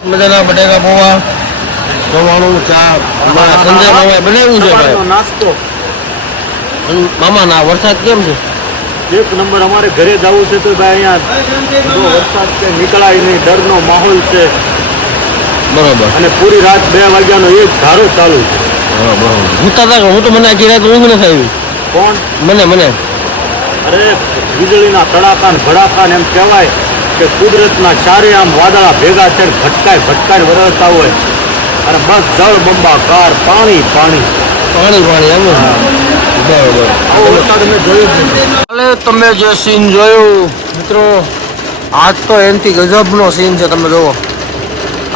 મજાના બટેકા પૌવા જમવાનું ચા સંજય મામા બનાવ્યું છે ભાઈ નાસ્તો મામા ના વરસાદ કેમ છે એક નંબર અમારે ઘરે જવું છે તો ભાઈ અહીંયા વરસાદ છે નીકળાય નહીં ડરનો માહોલ છે બરોબર અને પૂરી રાત 2 વાગ્યાનો એક ધારો ચાલુ છે હું તો મને આખી રાત ઊંઘ નથી આવી કોણ મને અરે વીજળીના તડાકા ને ભડાકા ને એમ કહેવાય કે કુદરતના ચારે આમ વાદળા ભેગા થઈને ભટકાય વરસતા હોય અને બસ જળ બંબાકાર પાણી એમ બરોબર આવો વરસાદ અમે જોયો જ નથી. કાલે તમે જે સીન જોયું મિત્રો આજ તો એનાથી ગજબનો સીન છે તમે જુઓ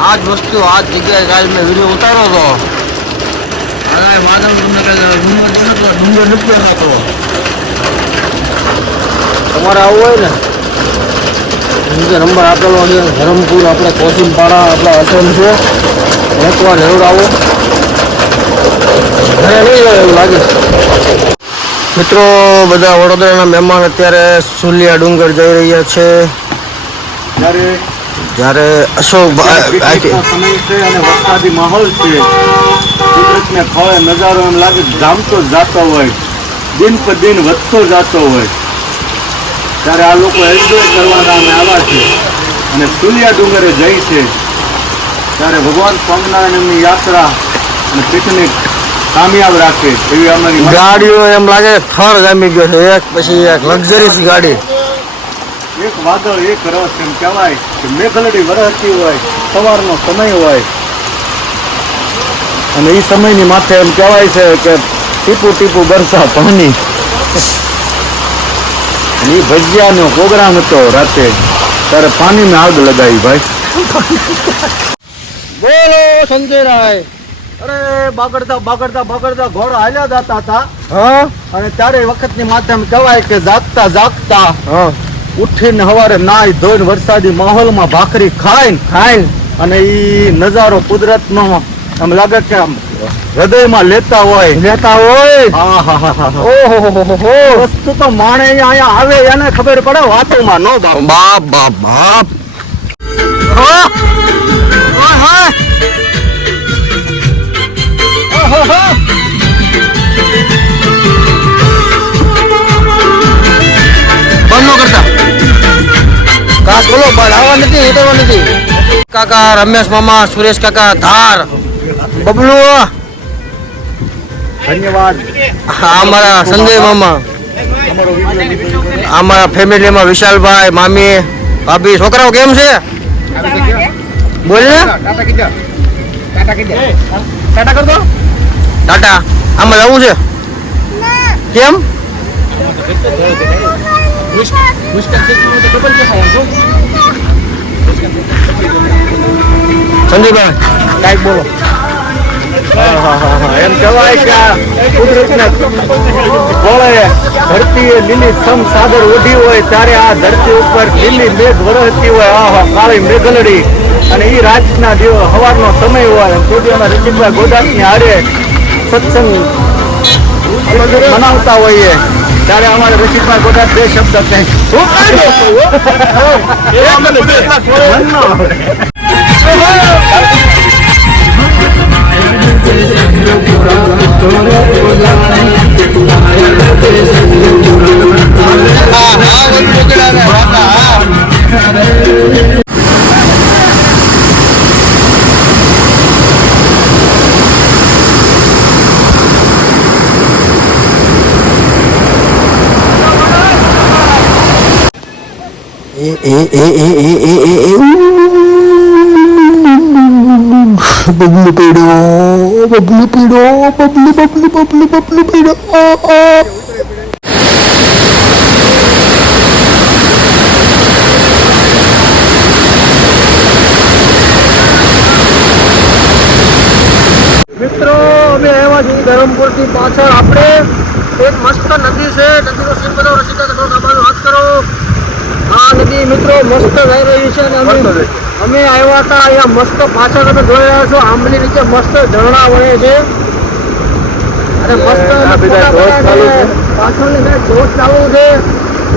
આ જ વસ્તુ આ જ જગ્યાએ કાલ મેં વિડીયો ઉતારો હતો વાદળ ડુંગર નથી થતો તમારે આવવું હોય ને નીચે નંબર આપેલો છે ધરમપુર આપણે કોચિંગપાડા આપણા અસમ છે એકવાર જરૂર આવો ઘરે નહીં જાય એવું લાગે મિત્રો બધા વડોદરાના મહેમાન અત્યારે સુલિયા ડુંગર જઈ રહ્યા છે જ્યારે અશોકભાઈ સમય છે અને વરસાદી માહોલ છે કુદરતને ખોળે નજારો એમ લાગે જામતો જાતો હોય દિન પર દિન વધતો જાતો હોય ત્યારે આ લોકો એન્જોય કરવાના અમે આવ્યા છે અને સુલિયા ડુંગરે જઈ છે ત્યારે ભગવાન સ્વામિનારાયણની યાત્રા અને પિકનિક કામયાબ રાખે એવી અમારી ગાડીઓ એમ લાગે થર જામી ગયો છે એક પછી એક લક્ઝરીસ ગાડી એક વાદળ એક રસ એમ કહેવાય કે મેઘલડી વરસતી હોય સવારનો સમય હોય અને એ સમયની માથે એમ કહેવાય છે કે ટીપુ બરસા પાણી અને એ ભજીયાનો પ્રોગ્રામ હતો રાતે ત્યારે પાણીને આગ લગાવી ભાઈ બોલો સંજય રાય અરે બાગડતા ઘોડો હાલ્યા જતા હતા હા અને ત્યારે વખતની માથે એમ કહેવાય કે જાગતા હા ઉઠીને સવારે નાઈ ધોઈને વરસાદી માહોલમાં ભાખરી ખાઈને અને ઈ નજારો કુદરતનો એમ લાગે કે આમ હૃદયમાં લેતા હોય ઓહો વસ્તુ તો માણે અહીંયા આવે એને ખબર પડે વાતોમાં નો બાપ બંધ કરતા કાસ બોલો બઢાવા નથી ઉતરવા નથી કાકા રમેશ મામા સુરેશ કાકા ધાર બબલુ ધન્યવાદ અમારા સંજય મામા અમારા ફેમિલીમાં વિશાલભાઈ મામી ભાભી છોકરાઓ કેમ છે બોલ ને ટાટા આમાં જવું છે કેમ સંજયભાઈ કાંઈક બોલો એમ કહેવાય કે કુદરતને ખોળે ધરતીએ લીલી સમ સાગર ઓઢી હોય ત્યારે આ ધરતી ઉપર લીલી મેઘ વરસતી હોય કાળી મેઘલડી અને એ રાતના દિવસ સવારનો સમય હોય કોડીઓના રસિકભાઈ ગોદાતની હારે સત્સંગ મનાવતા હોઈએ ત્યારે અમારે રસિકભાઈ ગોદાત 2 શબ્દ બબલુ પીડો મિત્રો અમે આવ્યા છીએ ધરમપુરથી પાછળ આપણે એક મસ્ત નદી છે નદીનો સીન બનાવો રસિકા વાત કરો આ નદી મિત્રો મસ્ત વહી રહી છે અને અમે આવ્યા હતા અહીંયા મસ્ત પાછળ તમે જોઈ રહ્યા છો આંબલી નીચે મસ્ત ઝરણા વહે છે અને મસ્ત પાછળની જોશ ચાલુ છે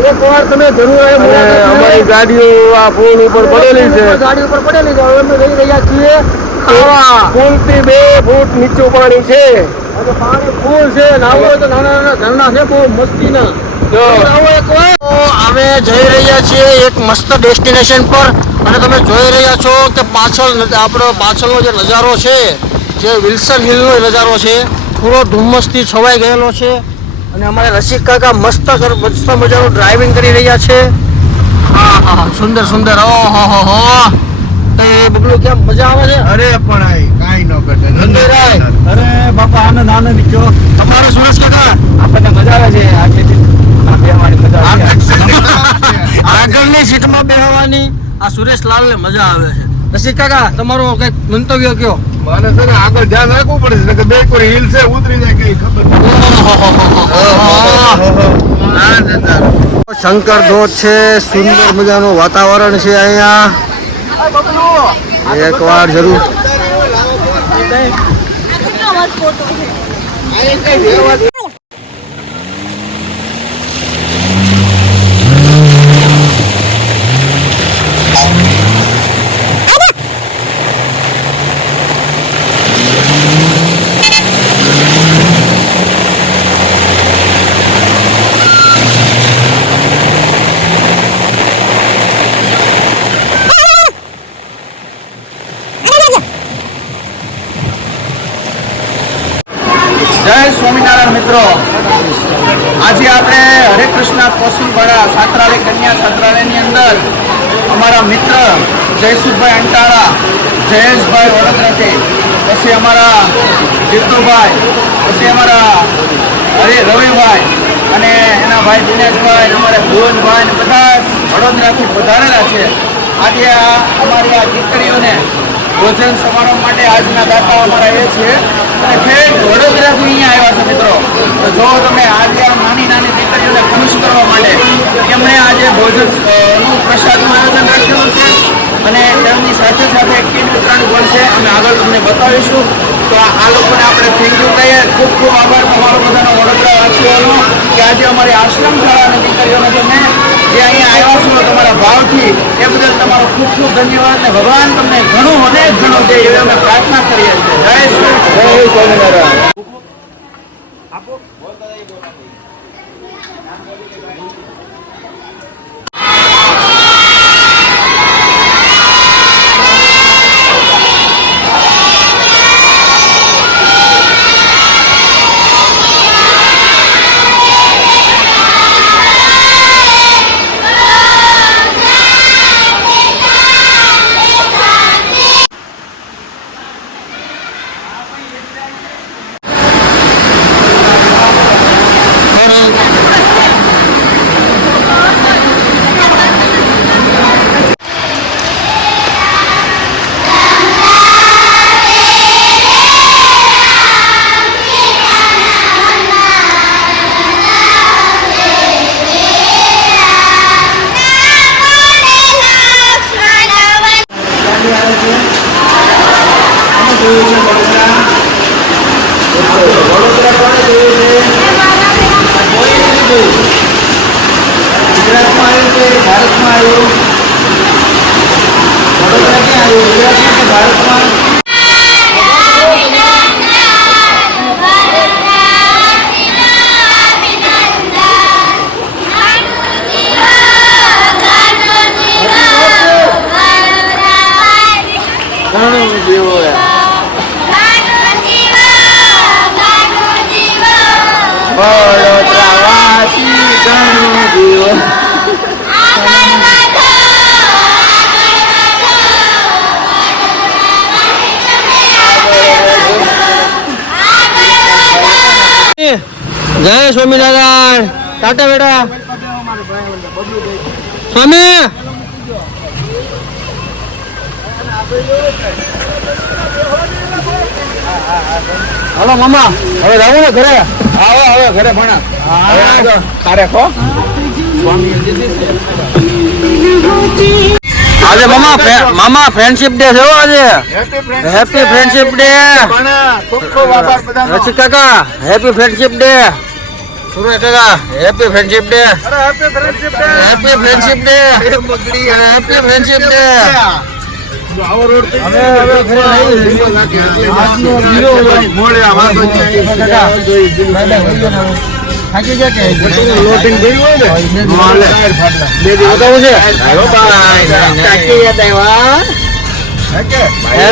એકવાર તમે જરૂર એ અને મુલાકાત અમારી લો. ગાડીઓ આ પુલ ઉપર પડેલી છે. ગાડી ઉપર પડેલી છે. હવે અમે જઈ રહ્યા છીએ ખાવા. પુલથી 2 ફૂટ નીચું પાણી છે. અને પાણી ફૂલ છે. નાવું હોય તો નાના નાના ઝરણા છે બહુ મસ્તીના. જો. નાવો એકવાર. તો અમે જઈ રહ્યા છીએ એક મસ્ત ડેસ્ટિનેશન પર અને તમે જોઈ રહ્યા છો કે આપણો પાછળનો જે નજારો છે જે વિલ્સન હિલનો નજારો છે પૂરો ધુમ્મસથી છવાઈ ગયેલો છે અને અમારે રસિક કાકા મસ્ત મજાનું ડ્રાઇવિંગ કરી રહ્યા છે. હા હા સુંદર સુંદર ઓહો એ બગલું કેમ મજા આવે છે. અરે પણ કાંઈ ન ઘટે. ધનંજયરાય. અરે બાપા આનંદ કયો. તમારું સુરેશ કાકા આપણને મજા આવે છે બેહવાની મજા આવે. આગળની સીટમાં બેહવાની આ સુરેશ લાલને મજા આવે છે. રસિક કાકા તમારો કઈક મંતવ્ય કયો. મને છે ને આગળ ધ્યાન રાખવું પડે છે કે બે કોઈ હિલ છે ઉતરી જાય કઈ ખબર શંકર ધોધ છે. સુંદર મજાનું વાતાવરણ છે અહીંયા. એકવાર જરૂર જય સ્વામિનારાયણ મિત્રો. આજે આપણે હરે કૃષ્ણ કૌશલવાડા છાત્રાલય કન્યા છાત્રાલયની અંદર અમારા મિત્ર જયસુખભાઈ અંટાળા, જયેશભાઈ વડોદરાથી, પછી અમારા જીતુભાઈ, પછી અમારા રવિભાઈ અને એના ભાઈ દિનેશભાઈ, અમારા ભુવનભાઈ ને બધા વડોદરાથી પધારેલા છે. આજે અમારી આ દીકરીઓને ભોજન સમારોહ માટે આજના દાતા અમારા એ છે અને ઠેઠ વડોદરાથી અહીંયા આવ્યા છે મિત્રો. તો જો તમે આજે આ નાની દીકરીઓને ખુશ કરવા માટે એમણે આજે ભોજન નું પ્રસાદનું આયોજન રાખ્યું છે અને તેમની સાથે સાથે કીટ વિતરણ પણ છે. અમે આગળ તમને બતાવીશું. તો આ લોકોને આપણે થેન્ક યુ કહીએ. ખૂબ ખૂબ આભાર તમારો બધાનો વડોદરા વાસીઓનો કે આજે અમારી આશ્રમ શાળાની દીકરીઓને તમે જે અહીંયા આવ્યા છો તમારા ભાવથી એ બદલ તમારો ખૂબ ખૂબ ધન્યવાદ ને ભગવાન તમને ઘણું અનેક ઘણું દે એવી અમે પ્રાર્થના કરીએ છીએ. જય સ્વામિનારાયણ. ગુજરાતમાં આવ્યું છે, ભારતમાં આવ્યું, વડોદરા ક્યાં આવ્યું, ગુજરાતમાં કે ભારતમાં? ઘણું જીવો વડોદરાવાસી ઘણું જીવો. જય સ્વામિનારાયણ. ટાટા બેટા સ્વામી. હાલો મામા હવે જાવ ને ઘરે. આવો હવે ઘરે ભણા તારે ખો આજે મામા ફ્રેન્ડશિપ ડે છે હો આજે. Happy friendship day. ખૂબ ખૂબ આભાર બધાનો. રસિક કાકા હેપી ફ્રેન્ડશિપ ડે. સુરેશ કાકા હેપી ફ્રેન્ડશિપ ડે. અરે happy friendship day. Happy friendship day. Happy friendship day. આવો રોડ થઈ હવે આજનો હીરો મોડે આ વાત કાકા થાકી ગયા કે લોટિંગ ગયું હોય ને હાલે. બે દિવસ આવું છે આવ્યો બાય તાકી યાદ આવ્યા હે કે હે